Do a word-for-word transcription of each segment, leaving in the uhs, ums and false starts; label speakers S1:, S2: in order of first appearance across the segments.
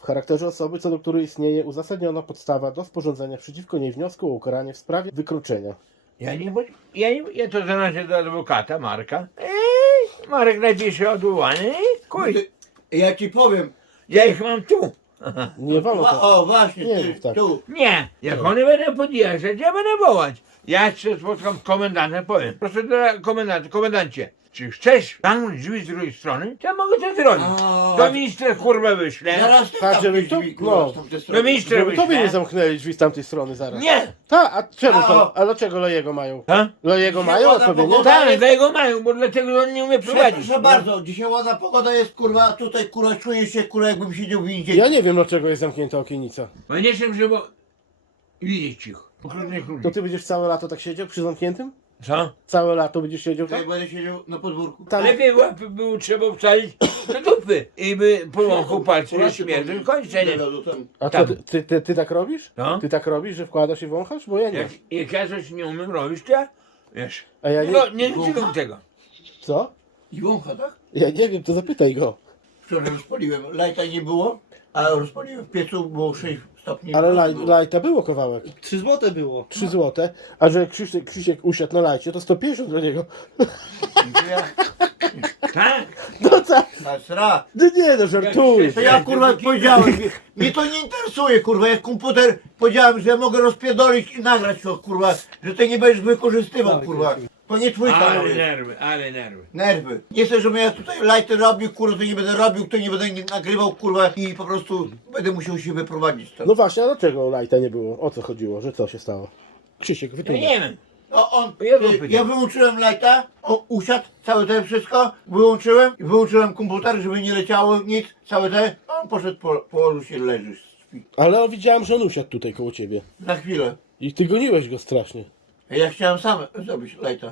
S1: w charakterze osoby, co do której istnieje uzasadniona podstawa do sporządzenia przeciwko niej wniosku o ukaranie w sprawie wykroczenia.
S2: Ja nie, bo- ja nie, ja to zanoszę do adwokata Marka. Ej, Marek napisze odwołanie. Kuj,
S3: Ty- Ja ci powiem.
S2: ja ich mam tu.
S1: Nie wolno
S3: Wa-
S1: to.
S3: o właśnie,
S1: Nie
S3: ty,
S1: mów tak.
S3: tu.
S2: Nie, jak one będą podjeżdżać, ja będę wołać. Ja się spotkam z komendantem, powiem. Proszę do komendanta, komendancie, czy chcesz zamknąć drzwi z drugiej strony? To ja mogę to zrobić.
S3: A,
S2: Do ministra kurwa wyślę.
S3: Zaraz ty
S1: Tak,
S3: tam
S1: żeby
S3: te
S1: tu-
S3: drzwi, kurwa,
S1: no.
S3: z tamtej strony.
S2: Do ministra
S1: Żeby tobie nie
S2: wyślę.
S1: zamknęli drzwi z tamtej strony zaraz.
S2: Nie!
S1: Ta, a czemu
S3: A,
S1: to?
S3: o.
S1: A dlaczego Lejego mają?
S2: Ha?
S1: Lejego
S3: Dzisiaj
S1: mają, a
S3: ładna
S1: tobie nie?
S3: pogoda.
S2: Tak, dla jego mają, bo dlatego on nie umie prowadzić.
S3: Proszę bardzo, dzisiaj ładna pogoda jest, kurwa, a tutaj, kurwa, czuję się, kurwa, jakbym siedział w windzie.
S1: Ja nie wiem, dlaczego jest zamknięta okienica.
S2: Bo nie chcę, żeby widzieć ich. Okrutnych ludzi.
S1: To ty będziesz całe lato tak siedział przy zamkniętym?
S2: Co?
S1: Całe lato będziesz siedział tak?
S3: Jak będę siedział na podwórku.
S1: Tam,
S2: Lepiej łapy było trzeba wsadzić do dupy i by połączył palce nie śmierdzą i kończenie.
S1: a co,
S2: tam.
S1: ty, ty, ty, ty tak robisz?
S2: No.
S1: Ty tak robisz, że wkładasz i wąchasz? Bo ja nie.
S2: Jak, jak ja coś nie umiem robić, to ja, wiesz,
S1: A ja
S2: nie,
S1: nie...
S2: nie, nie dotykam tego.
S1: Co?
S3: I wącha, tak?
S1: Ja nie wiem, to zapytaj go.
S3: Wczoraj rozpaliłem. Lajta nie było, a rozpaliłem w piecu, było sześć stopni.
S1: Ale laj,
S3: Było.
S1: lajta było kawałek.
S4: Trzy złote było.
S1: trzy złote. A że Krzysiek, Krzysiek usiadł na lajcie, to sto pięćdziesiąt dla niego.
S3: Ja,
S2: Tak?
S1: No co?
S3: na sra.
S1: No nie no, żartuję.
S3: To ja, kurwa, powiedziałem, mnie, mnie to nie interesuje, kurwa, jak komputer powiedziałem, że ja mogę rozpierdolić i nagrać to, kurwa, że ty nie będziesz wykorzystywał, kurwa. To nie twój kanał
S2: Ale
S3: jest.
S2: nerwy, ale nerwy.
S3: Nerwy. Nie chcę, żebym ja tutaj lajty robił, kurwa, to nie będę robił, to nie będę nie nagrywał, kurwa, i po prostu będę musiał się wyprowadzić stąd.
S1: No właśnie, a dlaczego lajta nie było? O co chodziło? Że co się stało? Krzysiek,
S2: Ja
S1: wytłumacz.
S2: nie wiem.
S3: No on,
S2: Ja
S3: y,
S2: zapytam.
S3: ja wyłączyłem lajta, on usiadł, całe te wszystko, wyłączyłem, i wyłączyłem komputer, żeby nie leciało nic, całe te, on poszedł, po, położył się, leży, śpi.
S1: Ale o, widziałem, że on usiadł tutaj koło ciebie.
S3: Na chwilę.
S1: I ty goniłeś go strasznie.
S3: Ja chciałem sam zrobić lajta.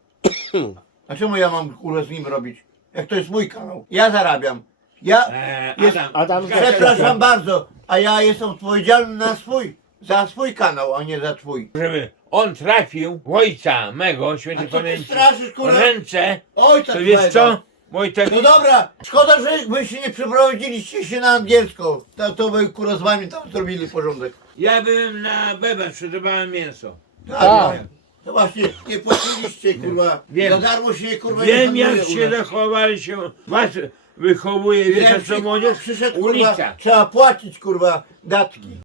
S3: A czemu ja mam, kurwa, z nim robić? Jak to jest mój kanał. Ja zarabiam. Ja,
S2: Eee,
S3: Jest-
S2: Adam,
S1: Adam,
S2: zgadza się.
S3: przepraszam bardzo, a ja jestem odpowiedzialny na swój, za swój kanał, a nie za twój.
S2: Żeby on trafił w ojca mego, świętej
S3: A co ty
S2: pamięci,
S3: straszysz, kurwa?
S2: ręce,
S3: Ojca
S2: to wiesz
S3: twojego.
S2: co? Wojtek,
S3: No dobra, szkoda, że wy się nie przeprowadziliście się na angielską. To, to by, kurwa, z wami tam zrobili porządek.
S2: ja byłem na bebę, sprzedawałem mięso.
S1: Tak.
S3: To właśnie, nie płaciliście, kurwa.
S2: Wiem.
S3: Za darmo się, kurwa, nie
S2: Wiem jak
S3: handluje u
S2: się
S3: nas.
S2: zachowali się, was wychowuje, wiecie
S3: Wiem,
S2: co młodzież?
S3: przyszedł,
S2: Ulica.
S3: kurwa, trzeba płacić, kurwa, datki.